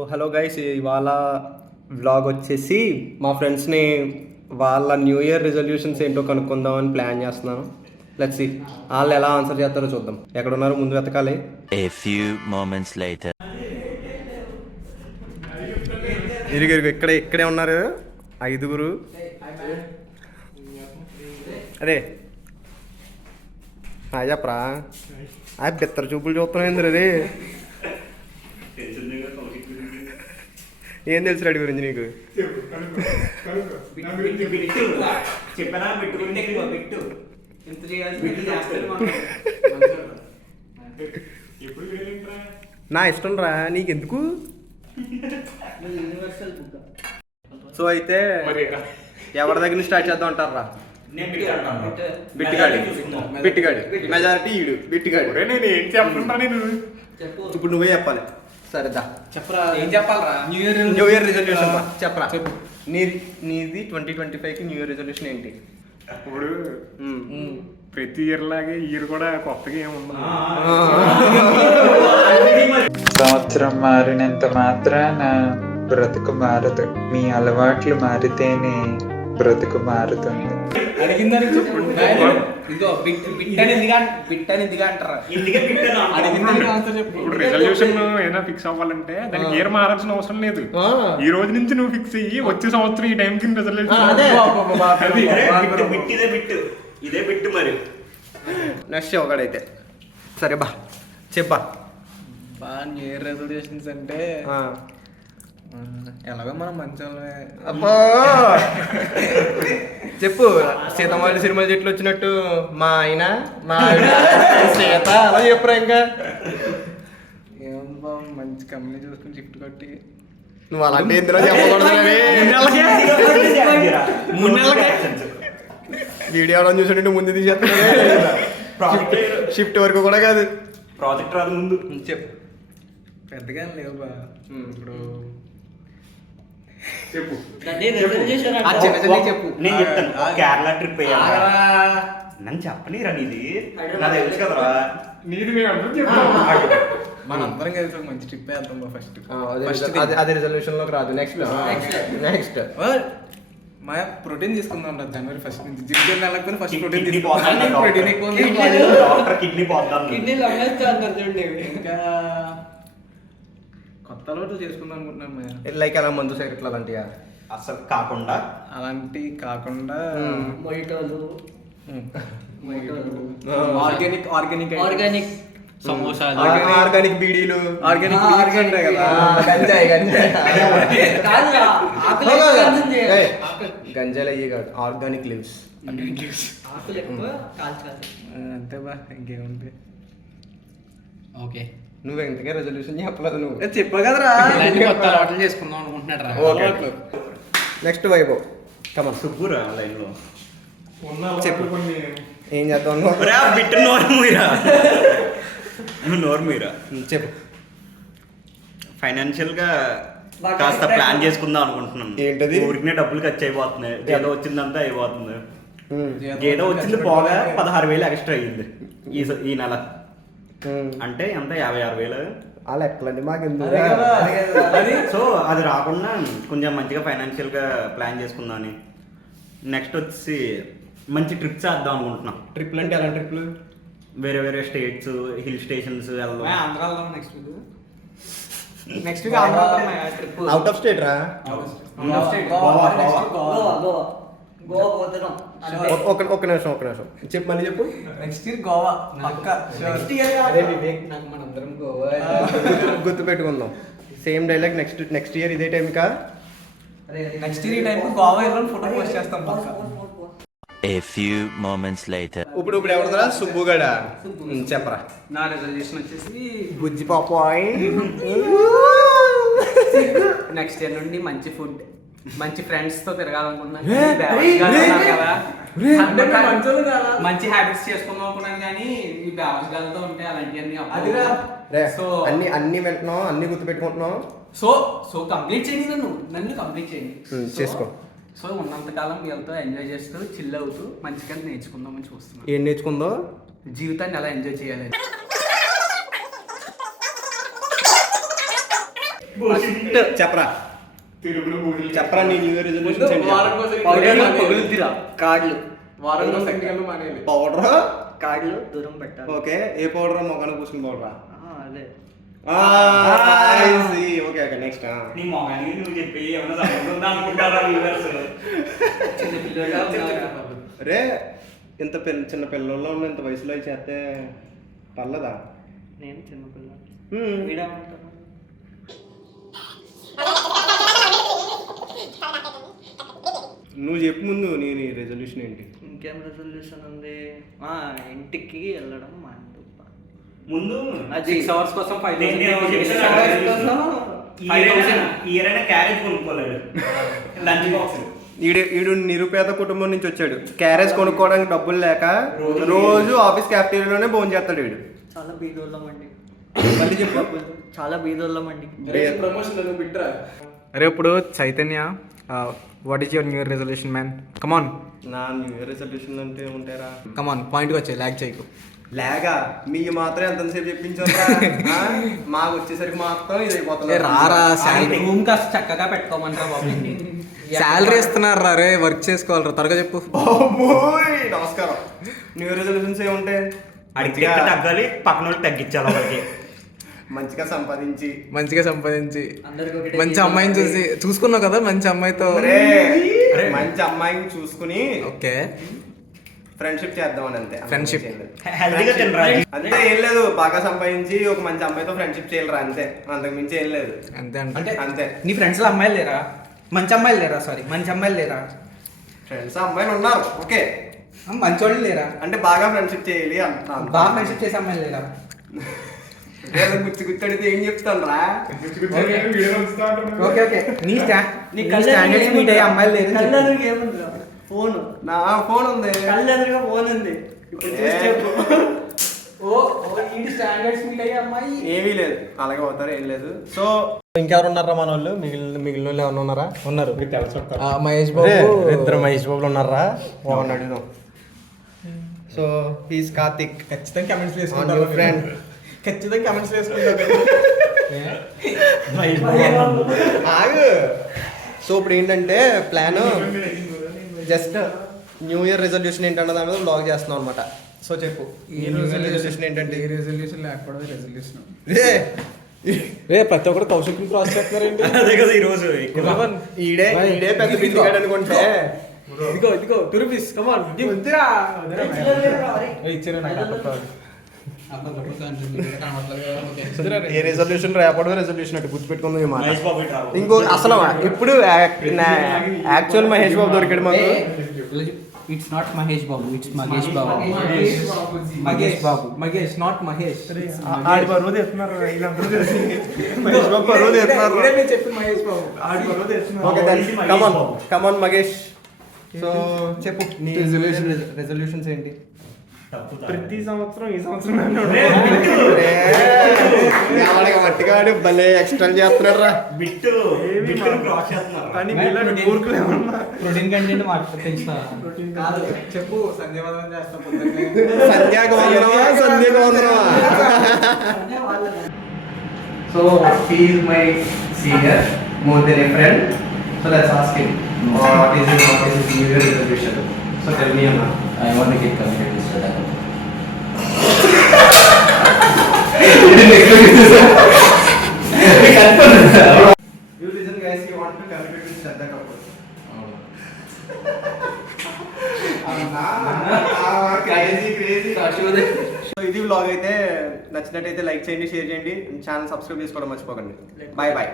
Hello guys, ఇవాళ vlog వచ్చేసి మా ఫ్రెండ్స్ని వాళ్ళ న్యూ ఇయర్ రిజల్యూషన్స్ ఏంటో కనుక్కుందామని ప్లాన్ చేస్తున్నాను. లెట్స్ సీ వాళ్ళు ఎలా ఆన్సర్ చేస్తారో చూద్దాం. ఎక్కడ ఉన్నారో ముందు వెతకాలి. A few moments later. ఇరుగు ఇక్కడే ఉన్నారు 5. అరే చెప్పరా, బిత్తర చూపులు చూస్తున్నాయి రే. ఏం తెలుసు రెడ్డి గురించి నీకు? నా ఇష్టం రా, నీకెందుకు? సో అయితే ఎవరి దగ్గర నుంచి స్టార్ట్ చేద్దాం అంటారా? బిట్టిగాడి మెజారిటీ ఈడు బిట్టిగాడి. నేను ఏం చెప్పంటా? నేను ఇప్పుడు నువ్వే చెప్పాలి. సరేదా చెప్పరా, ఏం చెప్పాలరా? న్యూ ఇయర్ రిజల్యూషన్ చెప్పరా. నీది 2025కి న్యూ ఇయర్ రిజల్యూషన్ ఏంటి? ఇప్పుడు ప్రతి ఇయర్ లాగే ఇయర్ కూడా కొత్తగా ఏముంది. సంవత్సరం మారినంత మాత్రాన బ్రతుకు మారదు. మీ అలవాట్లు మారితేనే బ్రతుకు మారుతుంది. ఇప్పుడు రిజల్యూషన్ ఏదైనా ఫిక్స్ అవ్వాలంటే దానికి ఇయర్ మారాల్సిన అవసరం లేదు. ఈ రోజు నుంచి నువ్వు ఫిక్స్ అయ్యి వచ్చే సంవత్సరం ఈ టైంకి రిజల్యూషన్. ఇదే బిట్టు మరి. నెక్స్ట్ ఒకడైతే సరే బా చెప్పా. న్యూ ఇయర్ రెజల్యూషన్స్ అంటే ఎలాగో మనం మంచి అబ్బా చెప్పు. సీతమ్మ సినిమా చెట్లు వచ్చినట్టు మా ఆయన మా ఆవిడ సీత అలా చెప్పురా. ఇంకా ఏమో మంచి కంపెనీ చూసుకుని షిఫ్ట్ కొట్టి నువ్వు అలాంటి ఇందులో చెప్పకూడదు. వీడియో అవడం చూసినట్టు ముందు తీసేస్తున్నా. షిఫ్ట్ వరకు కూడా కాదు, ప్రాజెక్ట్ రాదు ముందు. చెప్పు. పెద్దగా లేవు బా. ఇప్పుడు చెప్పు. చెప్పు. నేను చెప్తాను. కేరళ ట్రిప్ నన్ను చెప్పలేరా? నీది నా తెలుసు కదరా. నీది మేము అందరం చెప్తాం. మనందరం కలిసి ఒక మంచి ట్రిప్ వేద్దాం బా. ఫస్ట్ అది రిజల్యూషన్ లోకి రాదు. నెక్స్ట్ మా ప్రోటీన్ తీసుకుందాం జనవరి 1 నుంచి. జిమ్ వెళ్ళకపోతే ఫస్ట్ ప్రోటీన్ కిడ్నీ తీసుకుందాం. ప్రోటీన్ ఎక్కువ కిడ్నీ పోతాను. ఇంకా కొత్త అలవాట్లు చేసుకుందాం అనుకుంటున్నాను. లైక్ అలా మందు సిగరెట్లు అలాంటివి అసలు కాకుండా అలాంటివి కాకుండా ఆర్గానిక్ సమోసాలు, ఆర్గానిక్ బీడీలు, ఆర్గానిక్ ఉంటాయి కదా. గంజాయిలు అయ్యి కాదు, ఆర్గానిక్ లివ్స్. అంతే బా, ఇంకేముంది. ఓకే నువ్వు ఎంతగా రెజల్యూషన్ చెప్పలేదు. నువ్వు చెప్పా కదరా, కొత్త అలవాట్లు చేసుకుందాం అనుకుంటున్నాడు. Next Vaibhav come on. సుబ్బురా లైన్ లో చెప్పు. ఏం చేద్దాం? బిట్టు నోర్మీరా. నువ్వు నోర్మీరా చెప్పు. ఫైనాన్షియల్ గా కాస్త ప్లాన్ చేసుకుందాం అనుకుంటున్నాను. ఏంటది? ఊరికనే డబ్బులు ఖర్చు అయిపోతున్నాయి. జీతం వచ్చిందంతా అయిపోతుంది. జీతం వచ్చింది పోగా 16,000 ఎక్స్ట్రా అయ్యింది ఈ నెల. అంటే ఎంత 56,000 అలా ఎక్కలండి మాకు. సో అది రాకుండా కొంచెం మంచిగా ఫైనాన్షియల్ గా ప్లాన్ చేసుకుందామని. నెక్స్ట్ వచ్చి మంచి ట్రిప్స్ వేద్దాం అనుకుంటున్నాం. ట్రిప్లు అంటే ఎలా ట్రిప్లు? వేరే వేరే స్టేట్స్, హిల్ స్టేషన్స్ వెళ్దాం. Next week Andhra trip. Out of state రా. ఒక నిమిషం చెప్పు. మళ్ళీ చెప్పు. నెక్స్ట్ ఇయర్ గోవా పక్కా. మనందరం గోవా గుర్తు పెట్టుకుందాం. సేమ్ డైలాగ్ నెక్స్ట్ ఇయర్ ఇదే టైం కా. నెక్స్ట్ ఇయర్ ఈ టైం గోవా వెళ్ళాలని ఫోటో పోస్ట్ చేస్తాం పక్కా. A few moments later. ఇప్పుడు ఎవరిదా? సుబ్బుగడా. చెప్పరా. నా రిజల్యూషన్ వచ్చేసి బుజ్జి పాపాయ్. నెక్స్ట్ ఇయర్ నుండి మంచి ఫుడ్, మంచి ఫ్రెండ్స్ తో తిరగాలనుకున్నాను. మంచి హ్యాబిట్స్ చేసుకుందాం అనుకున్నాను, కానీ ఈ బ్యాలెన్స్ గాలతో ఉంటే అలాంటివన్నీ అన్ని వెళ్తున్నాం, అన్ని గుర్తు పెట్టుకుంటున్నాం. సో కంప్లీట్ చేయండి, నన్ను కంప్లీట్ చేయండి. చేసుకో. సో ఉన్నంతకాలం వీళ్ళతో ఎంజాయ్ చేస్తూ చిల్ అవుతూ మంచిగా నేర్చుకుందామని చూస్తున్నాను. ఏం నేర్చుకుందో? జీవితాన్ని ఎలా ఎంజాయ్ చేయాలి. చెప్పరా తిరుగుడు బూడిలు. చెప్పరా నీ న్యూ ఇయర్ రెజల్యూషన్స్ ఏంటి? వారం కోసం పౌడర్లో పొగులుతురా కార్డులు వారం కోసం ఇంటికన్నా మానేయాలి. పౌడరా కార్డులు దూరం పెట్టాలి ఓకే ఏ పౌడరా మొఖానికి పూసిన పౌడరా అదే ఓకే ఓకే నెక్స్ట్ నీ మొగానికి నువ్వు చెప్పి ఏమైనా సంబంధం ఉందా అనుకుంటారా viewers? చిన్న పిల్లలుగా ఉన్నారా? రే ఇంత చిన్న పిల్లల్లో ఉన్న ఇంత వయసులో అవి చేస్తే పర్లేదా నేను చిన్నపిల్ల హ్మ్. వీడేమంటారు నువ్వు చెప్పు ముందు నీ రెజల్యూషన్ ఏంటి ఇంకేం రెజల్యూషన్ ఉంది ఇంటికి వెళ్ళడం మా ముందు 6 hours కోసం 5,000 నేను చెప్తున్నా. ఇయర్ అయినా క్యారేజ్ కొనుక్కోలేడు లంచ్ బాక్స్. ఈడు నిరుపేద కుటుంబం నుంచి వచ్చాడు క్యారేజ్ కొనుక్కోవడానికి డబ్బులు లేక రోజు ఆఫీస్ క్యాఫ్టీరియాలోనే భోజనం చేస్తాడు వీడు చాలా బీదోళ్ళం అండి మళ్ళీ చెప్పు చాలా బీదోళ్ళం అండి ప్రమోషన్ నువ్వు బిట్రా. అరే ఇప్పుడు Chaitanya what is your new year resolution man come on నా న్యూ ఇయర్ రెజల్యూషన్ అంటే ఉంటారా కమాన్ పాయింట్కి వచ్చాయి ల్యాగ్ చేయకు లేగా మీ మాత్రం ఎంతసేపు చెప్పించారా మాకు వచ్చేసరికి మాత్రం ఇది అయిపోతుంది రారా శాలరీ రూమ్ కాస్త చక్కగా పెట్టుకోమంటారా బాబు శాలరీ ఇస్తున్నారు రా రే వర్క్ చేసుకోవాలరా త్వరగా చెప్పు బాబోయ్ నమస్కారం న్యూ ఇయర్ రెజల్యూషన్స్ ఏముంటాయి అడిగితే తగ్గాలి, పక్కన వాళ్ళు తగ్గించాలి వాళ్ళకి. మంచిగా సంపాదించి మంచిగా సంపాదించి అందరికీ ఒకటే మంచి అమ్మాయిని చూసుకున్నావు కదా మంచి అమ్మాయితో రే, మంచి అమ్మాయిని చూసుకుని ఓకే ఫ్రెండ్షిప్ చేద్దామని అంతే Friendship. హెల్తీగా తినరా. అంతే ఏం లేదు బాగా సంపాదించి ఒక మంచి అమ్మాయితో ఫ్రెండ్షిప్ చేయాలరా అంతే అంతకు మించి ఏం లేదు అంతే అంటే అంతే నీ ఫ్రెండ్స్లో అమ్మాయిలు లేరా మంచి అమ్మాయిలు లేరా మంచి అమ్మాయిలు లేరా ఫ్రెండ్స్ అమ్మాయిలు ఉన్నారు ఓకే మంచోళ్ళు లేరా అంటే బాగా ఫ్రెండ్షిప్ చేయాలి అంటున్నాను బాగా ఫ్రెండ్షిప్ చేసే అమ్మాయిలు లేరా గుచ్చి గుచ్చడితే ఏం చెప్తాను రా వీడియో వస్తా అంటున్నాడు. ఓకే ఓకే నీ స్టాండర్డ్స్ మీట్ అయ్యే అమ్మాయిలు లేరు ఫోన్ నా ఫోన్ ఉంది ఫోన్ ఉంది స్టాండర్డ్స్ మీట్ అయ్యే అమ్మాయి ఏమీ లేదు అలాగే అవుతారు ఏం లేదు సో ఇంకెవరు ఉన్నారా మన వాళ్ళు మిగిలిన వాళ్ళు ఎవరు ఉన్నారా ఉన్నారు మహేష్ బాబు ఇద్దరు మహేష్ బాబులు ఉన్నారా బాగుంది అడుగుదాం సో హీస్ కార్తిక్ ఖచ్చితంగా కమెంట్స్ ఫ్రెండ్ ఖచ్చితంగా కమెంట్స్ వేసుకుంటారు ఆగు సో ఇప్పుడు ఏంటంటే plan just new year resolution ఏంటన్న దాని మీద బ్లాగ్ చేస్తున్నాం అనమాట సో చెప్పు ఈ రెజల్యూషన్ ఏంటంటే రెజల్యూషన్ లేకపోవడం రెజల్యూషన్ రే రే ప్రతి ఒక్కరు కౌశిక్ క్రాస్ చేస్తున్నారండి అదే కదా ఈరోజు ఈడే పెద్ద బిల్లిగాడు అనుకుంటే ఇదిగో 2 రూపీస్ కమాన్ ఇచ్చారు నాకు ఏ రెజల్యూషన్ రేపడో రెజల్యూషన్ అంటే గుర్తుపెట్టుకుందాం మహేష్ బాబు ఇట్రా. ఇంకో అసలు ఇప్పుడు యాక్చువల్ మహేష్ బాబు దొరికాడు మాకు it's not Mahesh Babu it's Mahesh Babu Mahesh not Mahesh ఆడి బరువు తెస్తున్నారు మహేష్ బాబు బరువు తెస్తున్నారు చెప్పి మహేష్ బాబు ఆడి బరువు తెస్తున్నారు ఓకే కమాన్ మగేష్ సో చెప్పు నీ రెజల్యూషన్స్ ఏంటి ప్రతి సంవత్సరం ఈ సంవత్సరం మట్టిగాడు భలే ఎక్స్ట్రా చేస్తున్నాడు రా బిట్టు క్రాస్ చేస్తున్నారు. కానీ వీళ్ళని ఊరుకులు ఏమన్నా ప్రోటీన్ కంటెంట్ పెంచుతా చెప్పు సంధ్యావందనం చేస్తాం సంధ్యాగవందనమా so he is my senior more than a friend so let's ask him what is his new year resolution so tell me అన్న I want to get committed to Sadaka. You listen guys, you want to commit to Shraddha Kapoor. So ఇది vlog అయితే నచ్చినట్టయితే like చేయండి share చేయండి channel subscribe చేసుకోవడం మర్చిపోకండి bye bye